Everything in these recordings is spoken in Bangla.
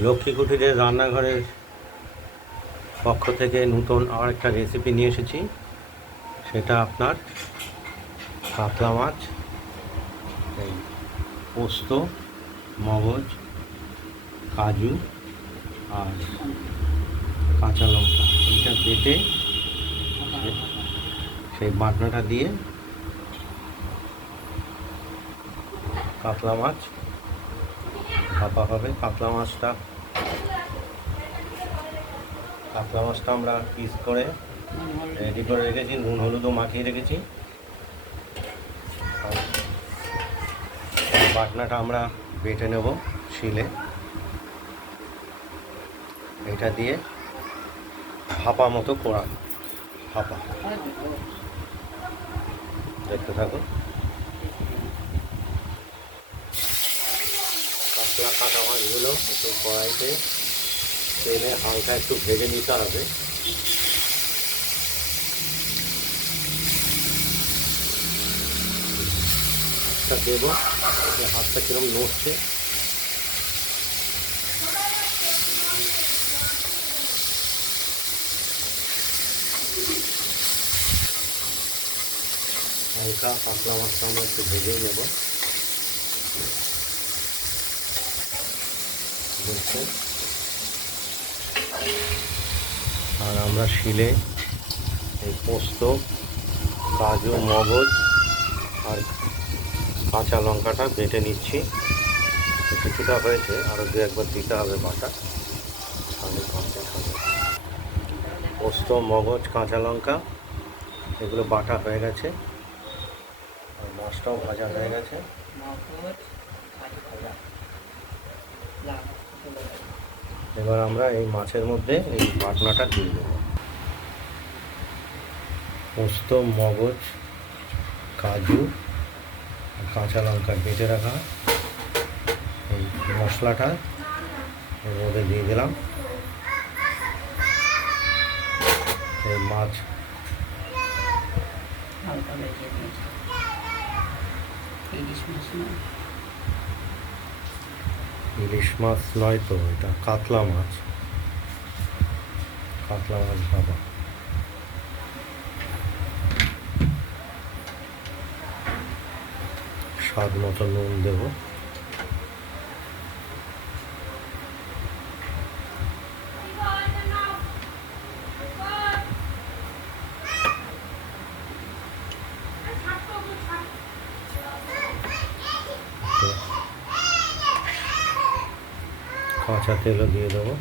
লক্ষ্মী কুটিরের রান্নাঘরের পক্ষ থেকে নতুন আর একটা রেসিপি নিয়ে এসেছি। সেটা আপনার কাতলা মাছ, এই পোস্ত, মগজ, কাজু আর কাঁচা লঙ্কা এইটা বেটে সেই বাটনাটা দিয়ে কাতলা মাছ ভাপা হবে। কাতলা মাছটা আমরা পিস করে রেডি করে রেখেছি, নুন হলুদও মাখিয়ে রেখেছি। বাটনাটা আমরা বেটে নেব শিলে, এটা দিয়ে ভাপা মতো করা ভাপা দেখতে থাকুন। কাতলা কাটা মাছগুলো একটু কড়াইতে তেলে হালকা একটু ভেজে নিতে হবে। হাতটা দেবো, হাতটা কিরম নড়ছে। হালকা কাতলা মাছটা আমরা একটু ভেজে নেব। দেখছেন, আর আমরা শিলে এই পোস্ত, কাজু, মগজ আর কাঁচা লঙ্কাটা বেটে নিচ্ছি। কিছুটা হয়েছে, আরও দু একবার দিতে হবে বাটা, তাহলে কমপ্লিট হবে। পোস্ত, মগজ, কাঁচা লঙ্কা এগুলো বাটা হয়ে গেছে, আর মাছটাও ভাজা হয়ে গেছে। এবার আমরা এই মাছের মধ্যে এই বাটনাটা দিয়ে দেবো। পোস্ত, মগজ, কাজু, কাঁচা লঙ্কা বেটে রাখা এই মশলাটা এর মধ্যে দিয়ে দিলাম। এই মাছ ইলিশ মাছ নয় তো, এটা কাতলা মাছ ভাপা। স্বাদ মতো নুন দেবো। কাঁচা তেলও দিয়ে দেবো।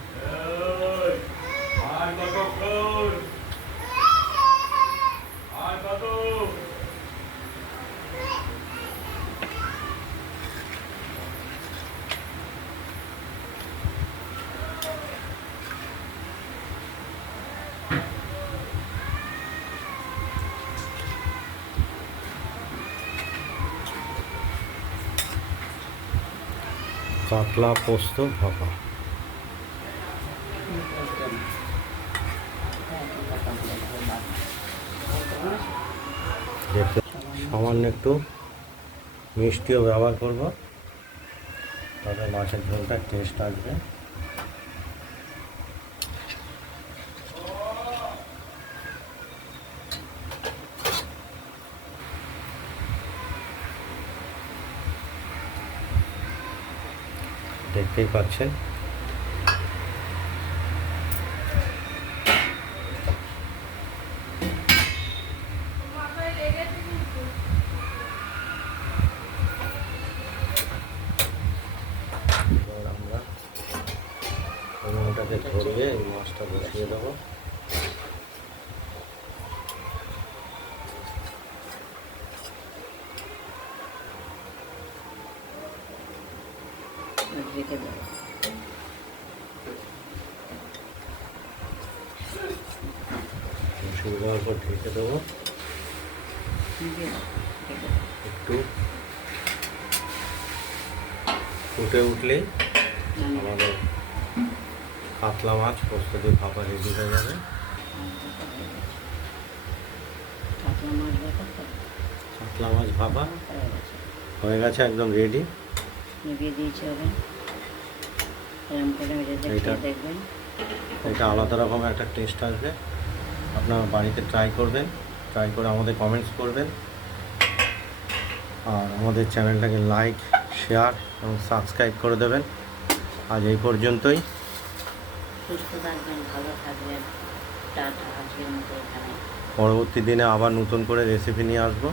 কাতলা পোস্ত ভাপা দেখতে, সামান্য একটু মিষ্টিও ব্যবহার করব, তবে মাছের ঝোলটা টেস্ট আসবে। দেখতেই পাচ্ছেন আমরা নুনটাকে ধরিয়ে এই মাছটা বসিয়ে দেবো। দেওয়ার পর ঢেকে দেবো। একটু ফুটে উঠলেই আমাদের কাতলা মাছ পোস্ত দিয়ে ভাপা রেডি হয়ে যাবে। কাতলা মাছ ভাপা হয়ে গেছে, একদম রেডি। এরকম করে মেজে এইটা খেয়ে দেখবেন। এটা আলাদা রকম একটা টেস্ট আসবে। আপনারা বাড়িতে ট্রাই করবেন, ট্রাই করে আমাদের কমেন্টস করবেন, আর আমাদের চ্যানেলটাকে লাইক, শেয়ার এবং সাবস্ক্রাইব করে দেবেন। আজ এই পর্যন্তই। সুস্থ থাকবেন, ভালো থাকবেন। টাটা, আজকের মতো এখানে। পরবর্তী দিনে আবার নতুন করে রেসিপি নিয়ে আসবো।